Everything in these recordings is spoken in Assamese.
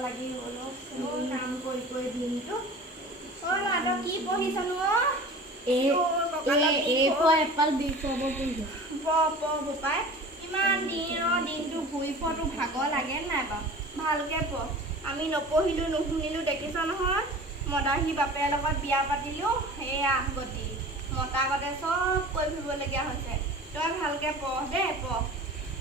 লাগি গ'ল কাম কৰি দিনটো ল'ৰাটো কি পঢ়িছনো বোপাই ইমান দিনটো ঘূৰি ফুৰাটো ভাগৰ লাগে নাই বাৰু ভালকে পঢ় আমি নপঢ়িলোঁ নুশুনিলোঁ দেখিছ নহয় মদাহী বাপেৰ লগত বিয়া পাতিলোঁ সেয়া গতি মতা আগতে চব কৈ ফুৰিবলগীয়া হৈছে তই ভালকে পঢ় দেই পঢ়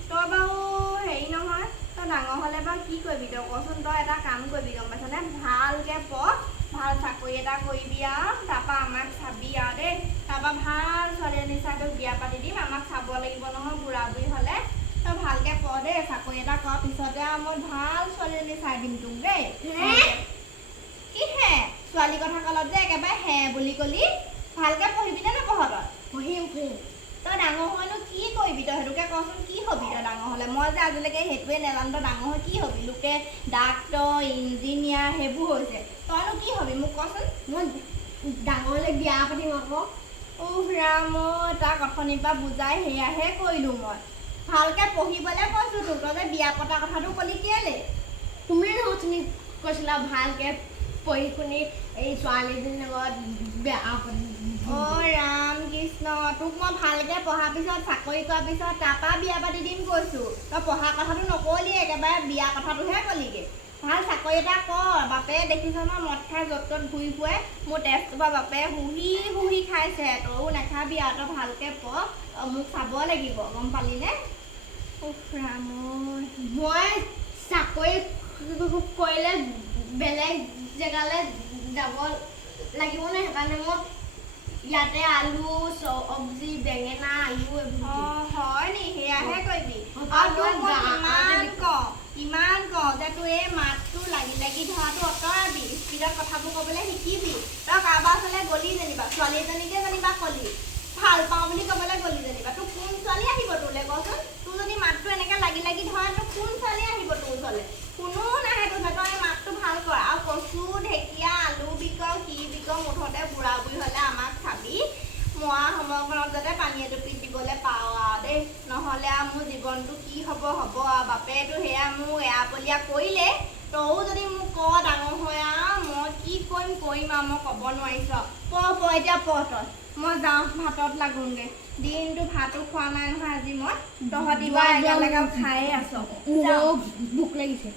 তই বাৰু হেৰি নহয় তই ডাঙৰ হ'লে বাৰু কি কৰিবি তই কচোন তই এটা কাম কৰিবি গম পাইছনে ভালকে পঢ় ভাল চাকৰি এটা কৰিবি আৰু তাৰপৰা আমাক চাবি আৰু দেই তাৰপৰা ভাল ছোৱালী এজনী চাই তোক বিয়া পাতি দিম আমাক চাব লাগিব নহয় বুঢ়া বুঢ়ী হ'লে তই ভালকে পঢ় দেই চাকৰি এটা কৰাৰ পিছতে আৰু মই ভাল ছোৱালী এজনী চাই দিম তোক দেই কি হে ছোৱালী কথা কলত যে একেবাৰে হে বুলি কলি ভালকে পঢ়িবি নে নপঢ় তই পঢ়িম তই ডাঙৰ হয়নো কি কৰিবি তই সেইটোকে কচোন কি হবি তই ডাঙৰ হ'লে মই যে আজিলৈকে সেইটোৱে নেজানো তই ডাঙৰ হৈ কি হবি লোকে ডাক্তৰ ইঞ্জিনিয়াৰ সেইবোৰ হৈছে তইনো কি হবি মোক কচোন মই ডাঙৰ হ'লে বিয়া পাতিম আকৌ ৰাম তাক অথনিৰ পৰা বুজাই সেয়াহে কৰিলোঁ মই ভালকে পঢ়িবলৈ কৈছোঁ তোক তই যে বিয়া পতা কথাটো কলি কেলে তুমি অথনি কৈছিলা ভালকে পঢ়ি শুনি এই ছোৱালীজনীৰ লগত বিয়া ৰাম কৃষ্ণ তোক মই ভালকে পঢ়াৰ পিছত চাকৰি কৰাৰ পিছত তাৰপৰা বিয়া পাতি দিম কৈছোঁ তই পঢ়া কথাটো নকলি একেবাৰে বিয়া কথাটোহে কলিগৈ ভাল চাকৰি এটা কৰ বাপে দেখিছ ন মদ খাই য'ত ত'ত ঘূৰি ফুৰে মোৰ তেজটোৰ পৰা বাপে শুহি খাইছে তইও নাখাবি আৰু তই ভালকে পঢ় মোক চাব লাগিব গম পালিনে ৰাম মই চাকৰি কৰিলে বেলেগ জেগালৈ যাব লাগিব নে সেইকাৰণে মই ইয়াতে আলু চব্জি বেঙেনা আলু হয় নি সেয়াহে কৰিবি ইমান ক যে তোৰ এই মাতটো লাগি ধৰাটো আঁতৰাবি স্পীডত কথাবোৰ ক'বলৈ শিকিবি তই কাৰোবাৰ ওচৰলৈ গলি যেনিবা ছোৱালী এজনীকে যেনিবা কলি ভাল পাওঁ বুলি ক'বলৈ গলি যেনিবা তোৰ কোন ছোৱালী আহিব তোলৈ কচোন তোৰ যদি মাতটো এনেকৈ লাগি ধৰে তোৰ কোন ছোৱালী আহিব তোৰ ওচৰলৈ কোনো নাহে তোৰ তই মাতটো ভাল কৰ আৰু কচু ঢেকীয়া আলু বিক কি বিক মুঠতে বুঢ়া বুঢ়ী হ'লে আমাক খাবি মৰা সময়কণত যাতে পানী এটুপি দিবলৈ পাওঁ আৰু দেই নহ'লে আৰু মোৰ জীৱনটো কি হ'ব আৰু বাপেতো সেয়া মোক এৰাপলীয়া কৰিলে তয়ো যদি মোক ক ডাঙৰ হয় আৰু মই কি কৰিম আৰু মই ক'ব নোৱাৰিছ পঢ় এতিয়া পঢ় তই মই যাওঁ ভাতত লাগোঁগৈ দিনটো ভাতো খোৱা নাই নহয় আজি মই তহঁতি খায়ে আছ ভোক লাগিছে